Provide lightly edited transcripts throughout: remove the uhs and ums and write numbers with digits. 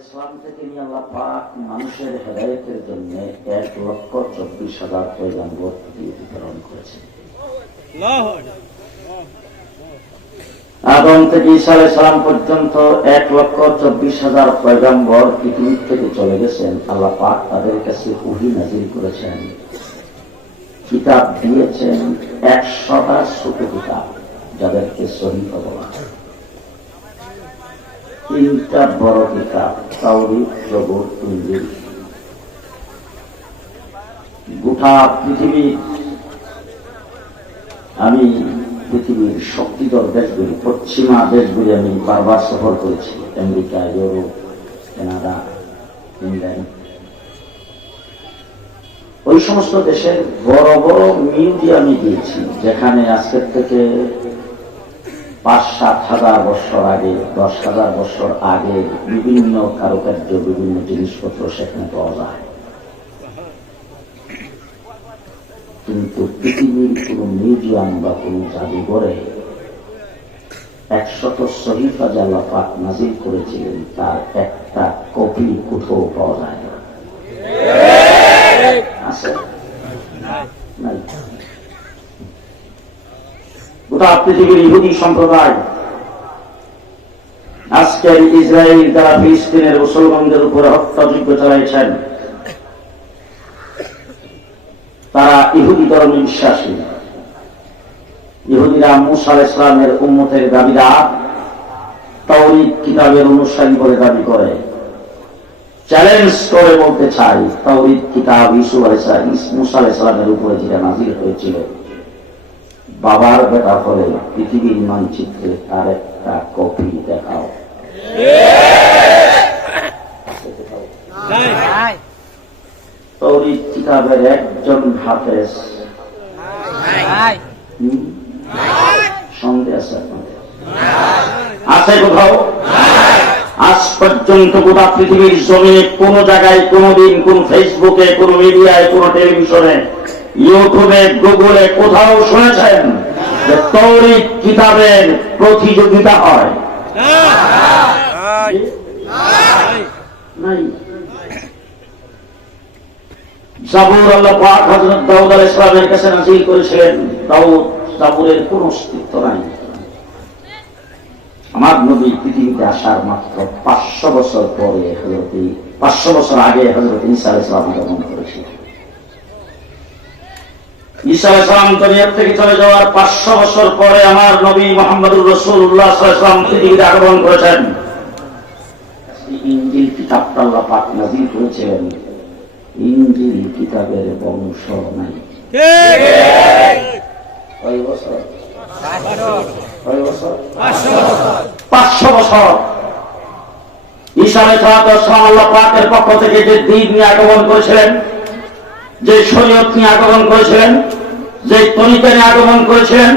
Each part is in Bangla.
ইসলাম থেকে নিয়ে আল্লাহ পাক মানুষের হেদায়েতের জন্য 1,24,000 পয়গম্বর প্রেরণ করেছেন। আদম থেকে ঈসা আলাইহিস সালাম পর্যন্ত 1,24,000 পয়গম্বর পৃথিবী থেকে চলে গেছেন। আল্লাহ পাক তাদের কাছে ওহী নাযিল করেছেন, কিতাব দিয়েছেন, 100টা ছোট কিতাব যাদেরকে সহিফা বলা হয়, 3টা বড় কিতাব তাওরীত, জবুর, ইনজিল। গোটা পৃথিবীর আমি পৃথিবীর শক্তিধর দেশগুলি, পশ্চিমা দেশগুলি আমি বারবার সফর করেছি, আমেরিকা, ইউরোপ, কানাডা, ইংল্যান্ড। ওই সমস্ত দেশের বড় বড় মিউজিয়ামে গিয়েছি, যেখানে আজকের থেকে 5-7 হাজার বছর আগে, 10,000 বছর আগে বিভিন্ন কারুকার্য, বিভিন্ন জিনিসপত্র সেখানে পাওয়া যায়। কিন্তু পৃথিবীর কোন মিউজিয়াম বা কোন জাদুঘরে 100 সহিফা যা আল্লাহ পাক নাযিল করেছিলেন তার একটা কপি কোথাও পাওয়া যায় না। আছে? নাই। গোটা পৃথিবীর ইহুদি সম্প্রদায় আজকের ইসরায়েল যারা ফিলিস্তিনের মুসলমানদের উপরে হত্যাযজ্ঞ চালাইছেন, তারা ইহুদি ধর্মে বিশ্বাসী। ইহুদিরা মূসা আলাইহিস সালামের উম্মতের দাবিদার, তাওরীত কিতাবের অনুসারী বলে দাবি করে। চ্যালেঞ্জ করে বলতে চাই, তাওরীত কিতাব মূসা আলাইহিস সালামের উপরে যেটা নাযিল হয়েছিল, বাবার বেটা হলে পৃথিবীর মানচিত্রে তার একটা কপি দেখাও। তাওরীত কিতাবের একজন হাফেজ সন্দেহ আছে আপনাদের? আছে কোথাও? আজ পর্যন্ত গোটা পৃথিবীর জমিনে কোন জায়গায়, কোনদিন, কোন ফেসবুকে, কোন মিডিয়ায়, কোন টেলিভিশনে, ইউটিউবে, গুগলে কোথাও শুনেছেন যে তাওরীত কিতাবের প্রতিযোগিতা হয়? নাই। জাবুর আল্লাহ পাক হযরত দাউদ আলাইহিস সালামের কাছে নাযিল করেছিলেন। দাউদ জাবুরের কোন অস্তিত্ব নাই। আমার নবী পৃথিবীতে আসার মাত্র 500 বছর পরে, 500 বছর আগে হযরত ঈসা আলাইহিস সালাম আগমন করেছিলেন। ঈসা আলাইহিস সালাম দুনিয়া থেকে চলে যাওয়ার 500 বছর পরে আমার নবী মুহাম্মদুর রাসূলুল্লাহ সাল্লাল্লাহু আলাইহি ওয়াসাল্লাম পৃথিবীতে আগমন করেছেন। ইনজিল কিতাবটা আল্লাহ পাক নাযিল করেছেন, ইনজিল কিতাবের বংশ নাই। কয় বছর? 500 বছর। ঈসা আলাইহিস সালাম আল্লাহ পাকের পক্ষ থেকে যে দ্বীন নিয়ে আগমন করেছিলেন, যে শরীয়ত নিয়ে আগমন করেছিলেন, যে তরিকা নিয়ে আগমন করেছিলেন,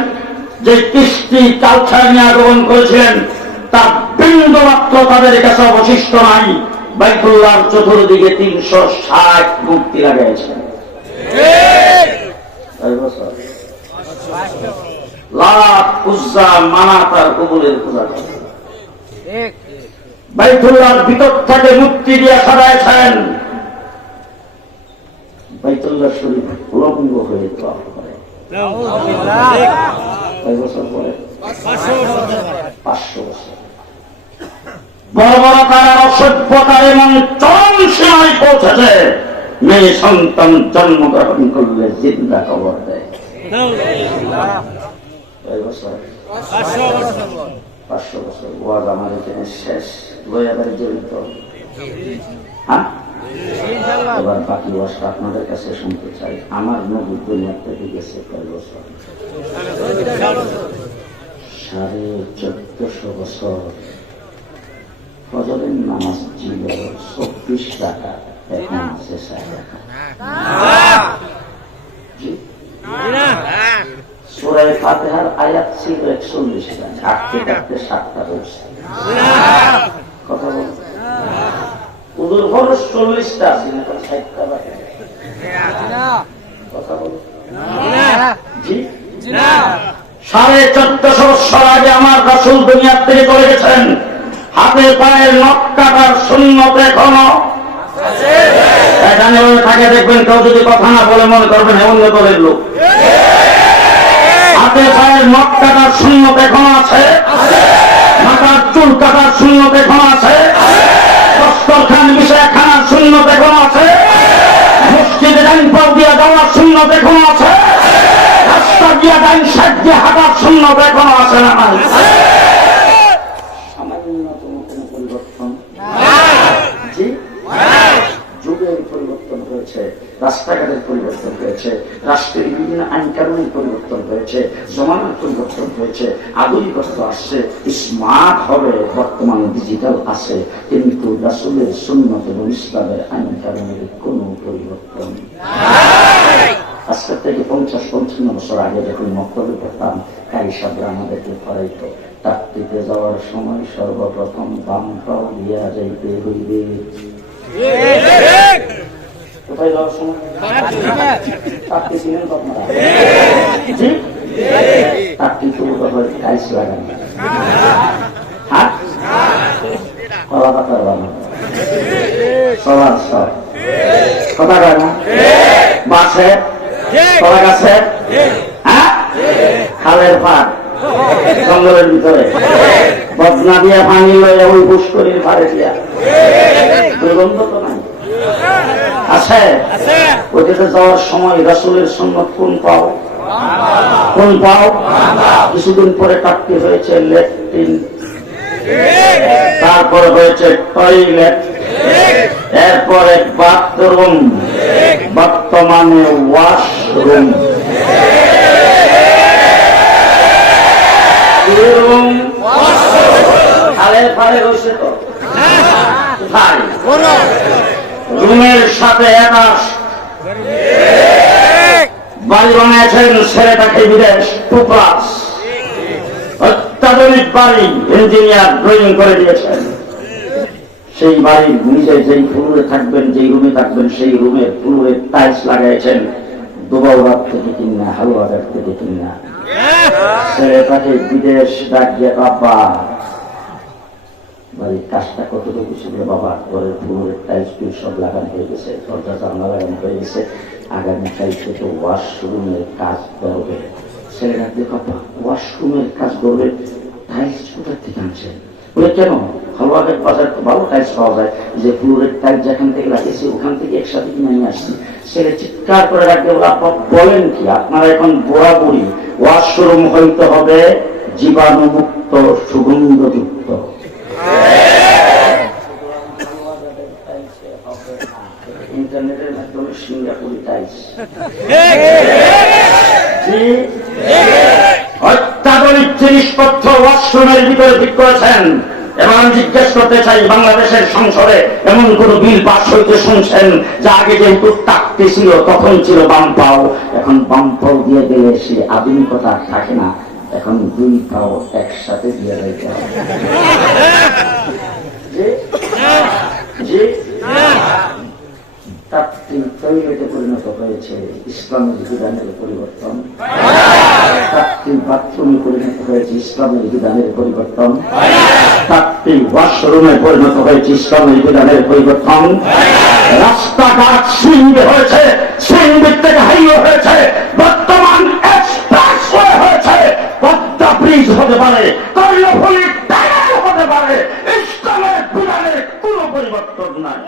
যে কৃষ্টি কালচার নিয়ে আগমন করেছিলেন, তার বিন্দু মাত্র তাদের কাছে অবশিষ্ট নাই। বাইতুল্লাহর চতুর্দিকে 360 মূর্তি লাগাইছেন। লাত, উজ্জা, মানাত আর কবুলের পূজা করে। বাইতুল্লাহর ভিতর থেকে মূর্তি দিয়ে সাজাইছেন। বাইতুল্লাহ শরীফ উলঙ্গ হয়ে তওয়াফ করে। কয় বছর পরে? 500 বছর। বড় বড় তারা অসভ্যতার এমন চরম সীমায় পৌঁছেছে, মেয়ে সন্তান জন্মগ্রহণ করলে জিন্দা কবর দেয়। 500 বছর। ওয়াজ আমার এখানে শেষ। লয়াবারে জড়িত। হ্যাঁ, এবার বাকি ওয়াজটা আপনাদের কাছে শুনতে চাই। আমার নবী দুনিয়া থেকে গেছে কয় বছর? 1450 বছর। ফজরের নামাজ ছিল 24 টাকা, এখন আছে 6 টাকা। সূরা ফাতিহার আয়াত ছিল 41 টা, কাটতে কাটতে 7টা হয়েছে। কথা বল। উদুর ফরজ 40টা ছিল, 60টা বাকি। কথা বল। জি না। 1450 বছর আগে আমার রাসূল দুনিয়া থেকে চলে গেছেন। হাতে পায়ের নখ কাটার সুন্নতে এখানে থাকে দেখবেন কেউ যদি কথা না বলে মনে করবেন অন্য দলের লোক। হাতে পায়ের নখ কাটার শূন্যত এখনো আছে, মাথার চুল কাটার শূন্যত এখনো আছে, দস্তরখান বিষয়ে খানার শূন্যত এখনো আছে, মসজিদে ডাইন পাও দিয়ে যাওয়ার শূন্যত এখনো আছে, রাস্তা দিয়ে ডাইন সাইড দিয়ে হাঁটার শূন্যত এখনো আছে না নাই? সামান্যতম কোনো পরিবর্তন জি যুগের পরিবর্তন হয়েছে, রাস্তাঘাটের পরিবর্তন হয়েছে, রাষ্ট্রের বিভিন্ন আইন কানুনের পরিবর্তন হয়েছে, জমানার পরিবর্তন হয়েছে, আধুনিকতা আসছে, স্মার্ট হবে, বর্তমান ডিজিটাল আছে, কিন্তু রাসূলের সুন্নাত এবং ইসলামের আইন কানুনের কোনো পরিবর্তন। আজকের থেকে 50-55 বছর আগে যখন মক্তবে পড়তাম, কারি সাহেবরা আমাদেরকে পড়াইতো, তাকতিতে যাওয়ার সময় সর্বপ্রথম বাম পাও দিয়া যাইতে হইবে। কোথায় যাওয়ার সময় তাকতি ছিলেন আপনারা? জি, তাকতি তো হয় টাইলস লাগানো, হ্যাঁ, কলা পাতার বানানো, সবার সব কথা কয় না, বাসে কলা গাছে, হ্যাঁ, খালের পাড় জঙ্গলের ভিতরে বদনা দিয়া পানি লইয়া ওই পুষ্করির পাড়ে দিয়া দুর্গন্ধ তো নাই আছে। ওইটাতে যাওয়ার সময় রাসূলের সুন্নাত কোন পাও, কোন পাও? কিছুদিন পরে কাটতে হয়েছে ল্যাট্রিন, তারপরে হয়েছে টয়লেট, এরপরে বাথরুম, বর্তমানে ওয়াশরুম। খালের পাড়ে রয়েছে তো রুমের সাথে অ্যাটাচ বাড়ি বানিয়েছেন, ছেলেটাকে বিদেশ 2+, অত্যাধুনিক বাড়ি, ইঞ্জিনিয়ার ড্রয়িং করে দিয়েছেন। সেই বাড়ির নিজে যেই ফ্লোরে থাকবেন, যেই রুমে থাকবেন, সেই রুমের ফ্লোরে টাইলস লাগাইছেন দুবাউরাত থেকে কিনা, হালুয়াঘাট থেকে কিনা। ছেলেটাকে বিদেশ ডাক দিয়ে, বাবা বাড়ির কাজটা কতটুকু ছিল বাবা? ঘরের ফ্লোরের টাইলস টুইলস সব লাগানো হয়ে গেছে, দরজা জানলা লাগানো হয়ে গেছে, আগামীকাল থেকে ওয়াশরুমের কাজ করবে। ছেলেটা দিয়ে, বাবা ওয়াশরুমের কাজ করবে, টাইলস কোথা থেকে আনছেন? বলে কেন? হালুয়াঘাট বাজার তো ভালো টাইলস পাওয়া যায়, যে ফ্লোরের টাইলস যেখান থেকে লাগিয়েছি ওখান থেকে একসাথে কিনে নিয়ে আসছি। ছেলে চিৎকার করে রাখতে বলে, আপা বলেন কি, আপনারা এখন বরাবরই ওয়াশরুম হইতে হবে জীবাণুমুক্ত, সুগন্ধযুক্ত। ইন্টারনেটের মাধ্যমে সিঙ্গাপুরি টাইলস, অত্যাধুনিক জিনিসপত্র ওয়াশরুমের ভিতরে ঠিক করেছেন। এবং আমি জিজ্ঞেস করতে চাই, বাংলাদেশের সংসদে এমন কোন বিল পাস হইতে শুনছেন যা আগে যেহেতু তাকতি ছিল তখন ছিল বাম পাও, এখন বাম পাও দিয়ে গেলে সে আধুনিকতা থাকে না, এখন 2 পাও একসাথে দিয়ে যাইতে হবে। তাকতি টয়লেটে পরিণত হয়েছে, ইসলামের বিধানের পরিবর্তন। তাকতি বাথরুমে পরিণত হয়েছে, ইসলামের বিধানের পরিবর্তন। তাকতি ওয়াশরুমে পরিণত হয়েছে, ইসলামের বিধানের পরিবর্তন। রাস্তাঘাট সিঙ্গে হয়েছে, সিঙ্গের থেকে হাইওয়ে হয়েছে, বর্তমান এক্সপ্রেসওয়ে হয়েছে। পদ্মা ব্রিজ হতে পারে, কর্ণফুলী টানেল হতে পারে, ইসলামের বিধানের কোনো পরিবর্তন নাই।